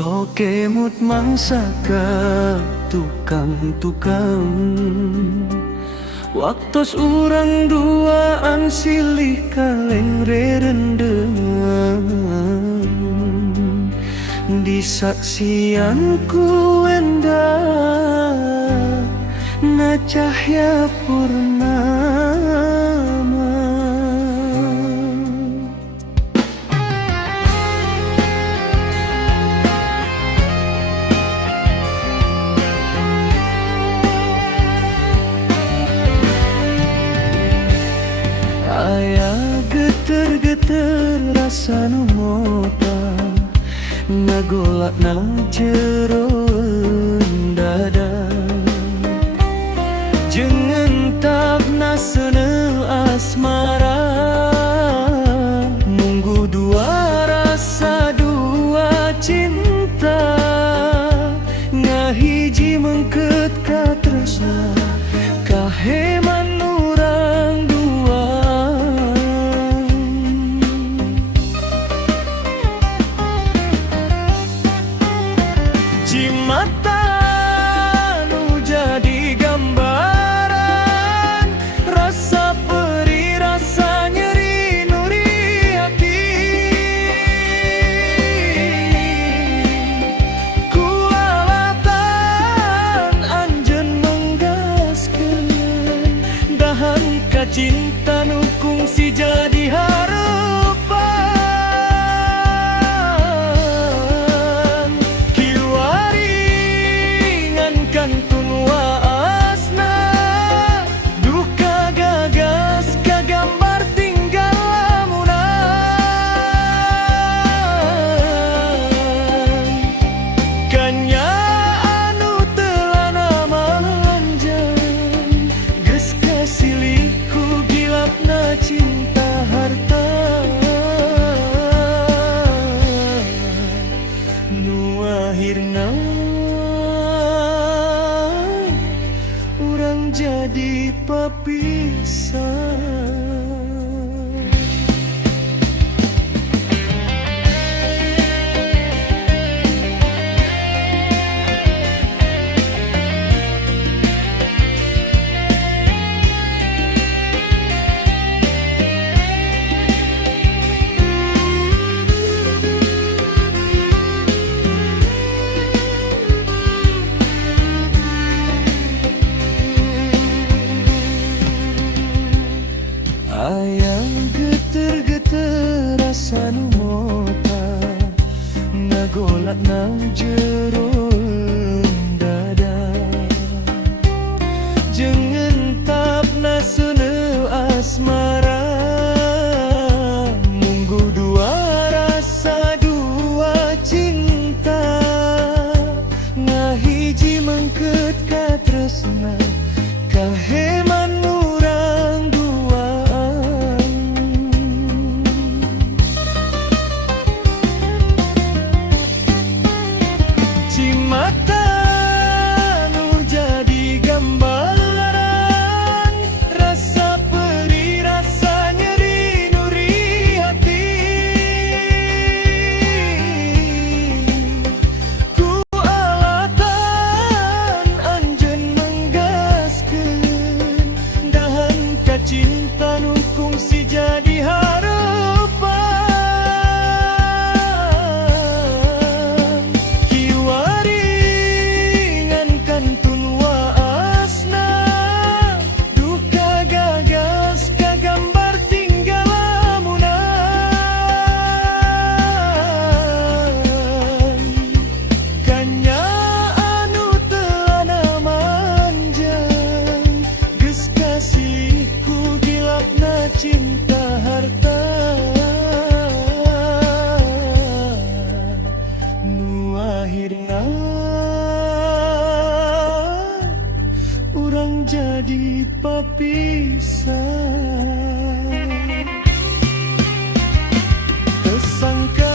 Sokemut mangsa ke tukang-tukang, waktos urang duaan silih kaleng rerendengan. Disaksianku enda na cahya purnama. Aya geter-geter rasa nu mota ngagolak na jero dada, jeung entapna seuneu asmara. Nunggu dua rasa dua cinta, ngahiji mengket ka tresna kaheman urang dua. Mata nu jadi gambaran rasa perih, rasa nyeri nuri hati. Kualatan anjeun menggaskeun dahan ka cinta nu kungsi jadi harapan. Kantun waasna duka gagas kagambar tinggal lamunan. Kanya anu telana manjang geus kasilih ku gilapna cinta harta. Nu akhirna urang jadi pepisah. Aya geter-geter rasa nu mota ngagolak nang jero dada, jeung entapna seuneu asmara. Munggu dua rasa dua cinta, ngahiji mengket ka tresna kaheman urang dua. Mata nu jadi gambaran sekarang jadi pepisah. Tersangka